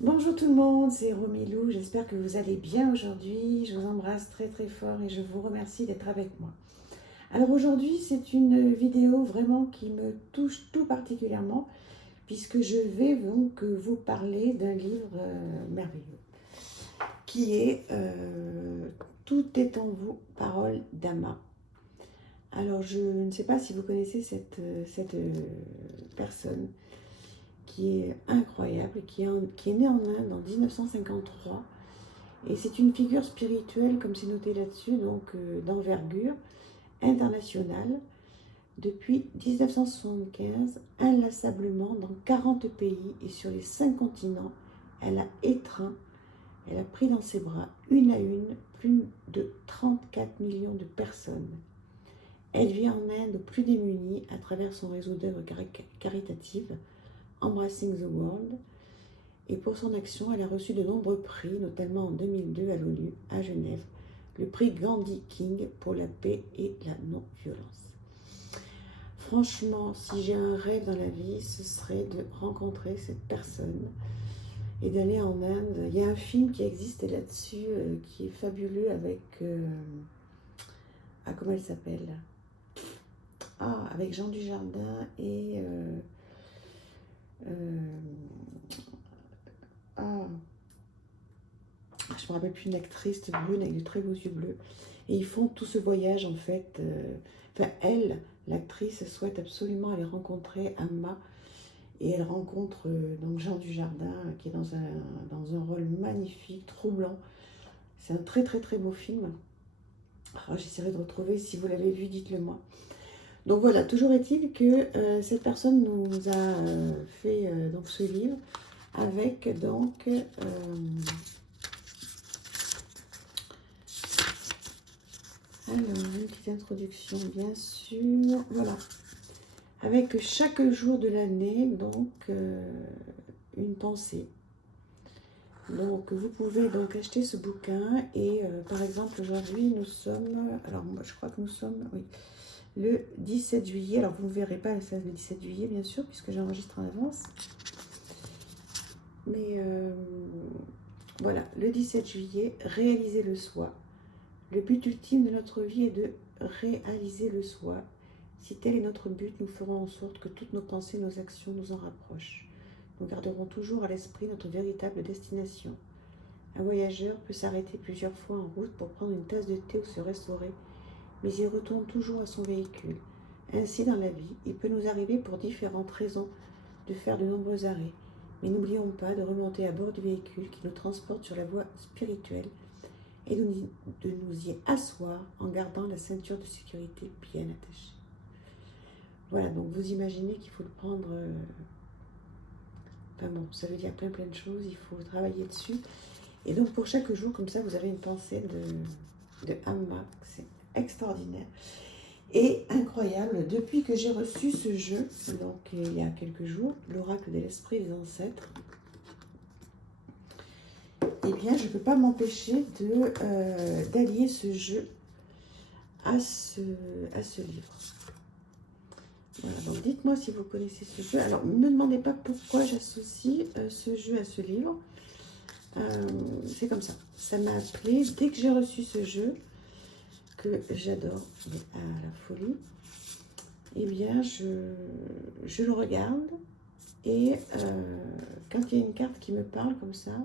Bonjour tout le monde, c'est Romilou, j'espère que vous allez bien aujourd'hui. Je vous embrasse très très fort et je vous remercie d'être avec moi. Alors aujourd'hui, c'est une vidéo vraiment qui me touche tout particulièrement puisque je vais donc vous parler d'un livre merveilleux qui est Tout est en vous, parole d'Ama. Alors je ne sais pas si vous connaissez cette personne qui est incroyable, qui est née en Inde en 1953. Et c'est une figure spirituelle, comme c'est noté là-dessus, donc d'envergure internationale. Depuis 1975, inlassablement, dans 40 pays et sur les 5 continents, elle a étreint, elle a pris dans ses bras, une à une, plus de 34 millions de personnes. Elle vit en Inde aux plus démunis à travers son réseau d'œuvres caritatives, Embracing the World. Et pour son action, elle a reçu de nombreux prix, notamment en 2002 à l'ONU, à Genève, le prix Gandhi King pour la paix et la non-violence. Franchement, si j'ai un rêve dans la vie, ce serait de rencontrer cette personne et d'aller en Inde. Il y a un film qui existe là-dessus, qui est fabuleux avec... comment elle s'appelle? Avec Jean Dujardin et... je me rappelle plus, une actrice brune avec de très beaux yeux bleus. Et ils font tout ce voyage en fait. Elle, l'actrice, souhaite absolument aller rencontrer Amma. Et elle rencontre donc Jean Dujardin qui est dans un rôle magnifique, troublant. C'est un très très très beau film. J'essaierai de retrouver, si vous l'avez vu, dites-le moi. Donc voilà, toujours est-il que cette personne nous a fait donc ce livre avec donc... alors, une petite introduction, bien sûr. Voilà. Avec chaque jour de l'année, donc, une pensée. Donc, vous pouvez donc acheter ce bouquin. Et par exemple, aujourd'hui, nous sommes... Alors, moi, je crois que nous sommes... Oui, le 17 juillet. Alors, vous ne verrez pas le 17 juillet, bien sûr, puisque j'enregistre en avance. Mais voilà, le 17 juillet, réaliser le soi. Le but ultime de notre vie est de réaliser le soi. Si tel est notre but, nous ferons en sorte que toutes nos pensées, nos actions nous en rapprochent. Nous garderons toujours à l'esprit notre véritable destination. Un voyageur peut s'arrêter plusieurs fois en route pour prendre une tasse de thé ou se restaurer, mais il retourne toujours à son véhicule. Ainsi, dans la vie, il peut nous arriver pour différentes raisons de faire de nombreux arrêts. Mais n'oublions pas de remonter à bord du véhicule qui nous transporte sur la voie spirituelle et de nous y asseoir en gardant la ceinture de sécurité bien attachée. Voilà, donc vous imaginez qu'il faut le prendre... Enfin bon, ça veut dire plein de choses, il faut travailler dessus. Et donc pour chaque jour, comme ça, vous avez une pensée de Amma, c'est extraordinaire. Et incroyable, depuis que j'ai reçu ce jeu, donc il y a quelques jours, l'oracle de l'esprit des ancêtres, eh bien je ne peux pas m'empêcher d'allier ce jeu à ce livre. Voilà, donc dites-moi si vous connaissez ce jeu. Alors, ne me demandez pas pourquoi j'associe ce jeu à ce livre. C'est comme ça. Ça m'a appelé dès que j'ai reçu ce jeu, que j'adore à la folie. Eh bien, je le regarde et quand il y a une carte qui me parle comme ça,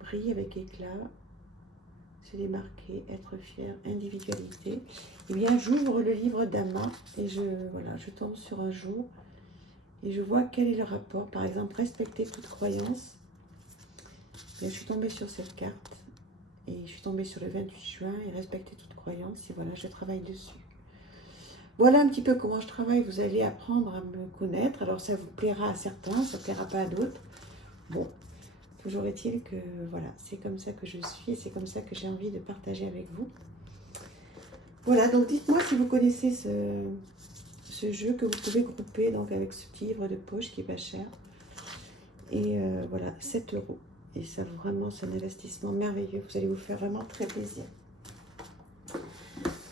brille avec éclat, se démarquer, être fier, individualité. Eh bien, j'ouvre le livre d'Ama et je tombe sur un jour et je vois quel est le rapport. Par exemple, respecter toute croyance. Et je suis tombée sur cette carte et je suis tombée sur le 28 juin et respecter toute croyance. Et voilà, je travaille dessus. Voilà un petit peu comment je travaille. Vous allez apprendre à me connaître. Alors, ça vous plaira à certains, ça ne plaira pas à d'autres. Bon, toujours est-il que voilà, c'est comme ça que je suis et c'est comme ça que j'ai envie de partager avec vous. Voilà, donc dites-moi si vous connaissez ce jeu que vous pouvez grouper donc avec ce petit livre de poche qui est pas cher. Et voilà, 7 €. Et ça vraiment, c'est un investissement merveilleux. Vous allez vous faire vraiment très plaisir.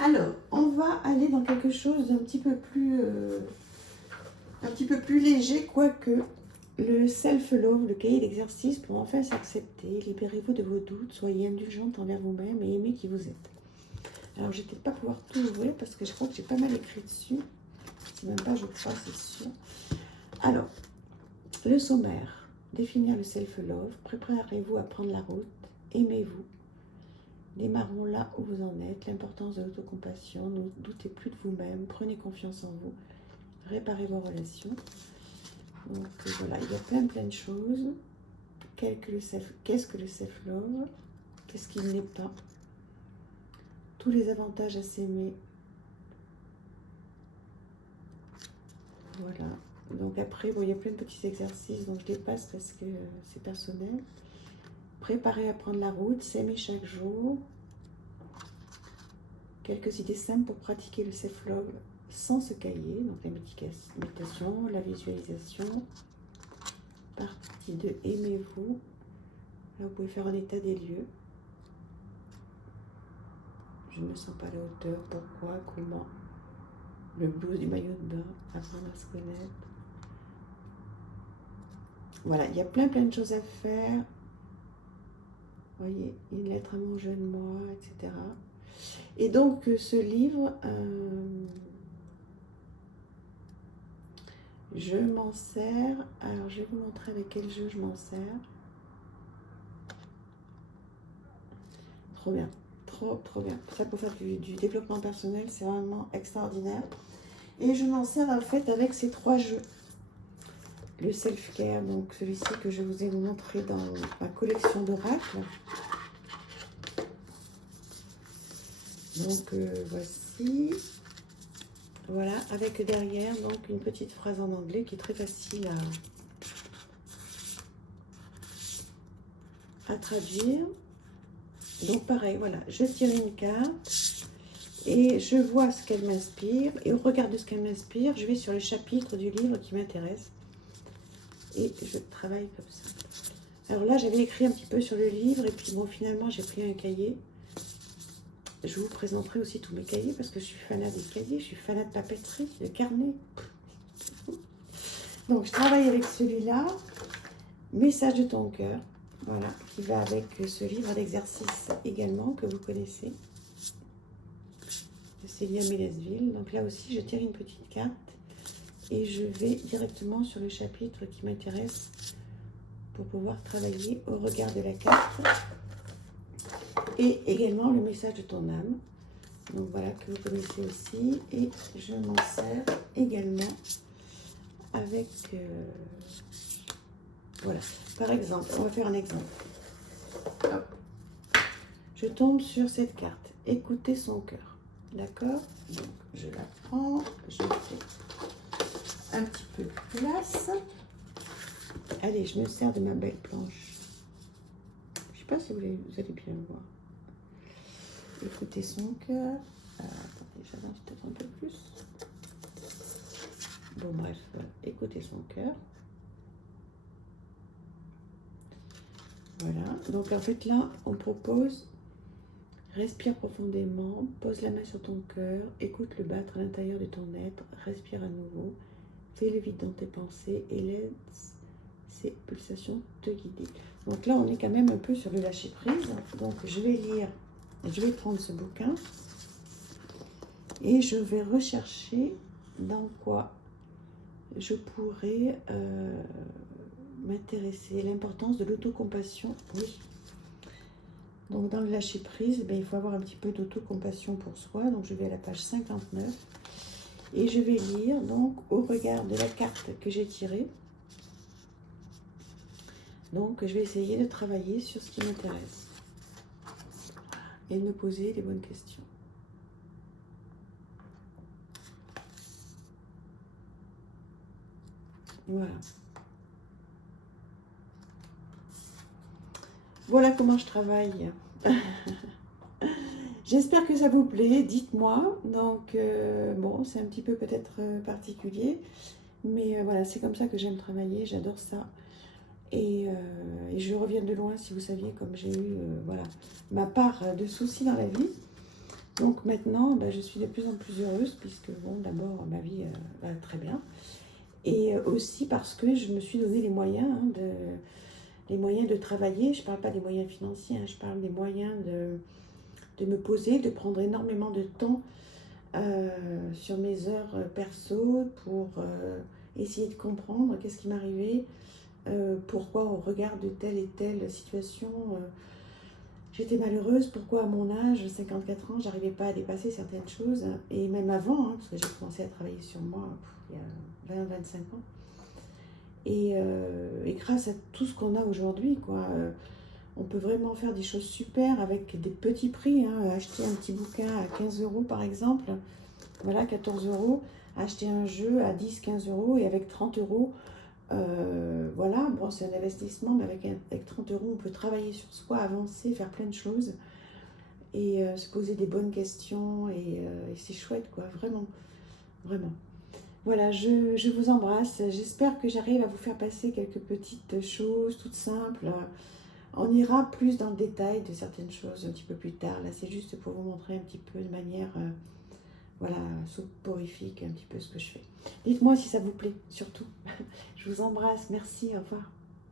Alors, on va aller dans quelque chose d'un petit peu plus léger, quoique le self-love, le cahier d'exercice pour enfin s'accepter. Libérez-vous de vos doutes, soyez indulgente envers vous-même et aimez qui vous êtes. Alors, je ne vais peut-être pas pouvoir tout ouvrir parce que je crois que j'ai pas mal écrit dessus. C'est même pas, je crois, c'est sûr. Alors, le sommaire. Définir le self-love. Préparez-vous à prendre la route. Aimez-vous. Démarrons là où vous en êtes. L'importance de l'autocompassion. Ne doutez plus de vous-même. Prenez confiance en vous. Réparez vos relations. Donc voilà, il y a plein de choses. Qu'est-ce que le self-love? Qu'est-ce qu'il n'est pas? Tous les avantages à s'aimer. Voilà. Donc après, bon, il y a plein de petits exercices, donc je les passe parce que c'est personnel. Préparer à prendre la route, s'aimer chaque jour. Quelques idées simples pour pratiquer le self-love sans se cahier. Donc la méditation, la visualisation. Partie 2, aimez-vous. Là, vous pouvez faire un état des lieux. Je ne me sens pas à la hauteur. Pourquoi? Comment? Le blues du maillot de bain. Apprendre à se connaître. Voilà, il y a plein de choses à faire. Vous voyez, une lettre à mon jeune moi, etc. Et donc, ce livre, je m'en sers. Alors, je vais vous montrer avec quel jeu je m'en sers. Trop bien, trop bien. Ça, pour faire du développement personnel, c'est vraiment extraordinaire. Et je m'en sers en fait avec ces 3 jeux. Le self-care, donc celui-ci que je vous ai montré dans ma collection d'oracles. Donc voici, voilà, avec derrière donc une petite phrase en anglais qui est très facile à traduire. Donc pareil, voilà, je tire une carte et je vois ce qu'elle m'inspire. Et au regard de ce qu'elle m'inspire, je vais sur le chapitre du livre qui m'intéresse. Et je travaille comme ça. Alors là, j'avais écrit un petit peu sur le livre et puis bon, finalement, j'ai pris un cahier. Je vous présenterai aussi tous mes cahiers parce que je suis fanat des cahiers, je suis fanat de papeterie, de carnet. Donc, je travaille avec celui-là, Message de ton cœur, voilà, qui va avec ce livre d'exercice également que vous connaissez, de Célia Mélesville. Donc là aussi, je tire une petite carte et je vais directement sur le chapitre qui m'intéresse pour pouvoir travailler au regard de la carte. Et également le message de ton âme. Donc voilà, que vous connaissez aussi. Et je m'en sers également avec... voilà. Par exemple, on va faire un exemple. Hop. Je tombe sur cette carte. Écoutez son cœur. D'accord? Donc je la prends. Je fais un petit peu de place. Allez, je me sers de ma belle planche. Je ne sais pas si vous allez bien le voir. Écoutez son cœur. Attendez, j'avance peut-être un peu plus. Bon, bref, voilà. Écoutez son cœur. Voilà. Donc, en fait, là, on propose respire profondément, pose la main sur ton cœur, écoute le battre à l'intérieur de ton être, respire à nouveau, fais le vide dans tes pensées et laisse ces pulsations te guider. Donc là, on est quand même un peu sur le lâcher prise. Donc, je vais lire. Je vais prendre ce bouquin et je vais rechercher dans quoi je pourrais m'intéresser. L'importance de l'autocompassion, oui. Donc dans le lâcher prise, il faut avoir un petit peu d'autocompassion pour soi. Donc je vais à la page 59 et je vais lire donc au regard de la carte que j'ai tirée. Donc je vais essayer de travailler sur ce qui m'intéresse et de me poser les bonnes questions. Voilà. Voilà comment je travaille. J'espère que ça vous plaît, dites-moi. Donc, bon, c'est un petit peu peut-être particulier, mais voilà, c'est comme ça que j'aime travailler, j'adore ça. Et je reviens de loin, si vous saviez, comme j'ai eu voilà, ma part de soucis dans la vie. Donc maintenant, je suis de plus en plus heureuse, puisque, bon, d'abord, ma vie va très bien. Et aussi parce que je me suis donné les moyens, hein, les moyens de travailler. Je ne parle pas des moyens financiers, hein, je parle des moyens de me poser, de prendre énormément de temps sur mes heures perso pour essayer de comprendre qu'est-ce qui m'arrivait, pourquoi au regard de telle et telle situation j'étais malheureuse, pourquoi à mon âge, 54 ans, j'arrivais pas à dépasser certaines choses, et même avant, hein, parce que j'ai commencé à travailler sur moi il y a 20-25 ans. Et grâce à tout ce qu'on a aujourd'hui, quoi, on peut vraiment faire des choses super avec des petits prix, hein. Acheter un petit bouquin à 15 euros par exemple, voilà, 14 euros. Acheter un jeu à 10-15 euros et avec 30 euros, voilà, bon, c'est un investissement, mais avec 30 euros, on peut travailler sur soi, avancer, faire plein de choses et se poser des bonnes questions et c'est chouette, quoi, vraiment, vraiment. Voilà, je vous embrasse. J'espère que j'arrive à vous faire passer quelques petites choses toutes simples. On ira plus dans le détail de certaines choses un petit peu plus tard. Là, c'est juste pour vous montrer un petit peu de manière voilà, soporifique, un petit peu ce que je fais. Dites-moi si ça vous plaît, surtout. Je vous embrasse. Merci, au revoir.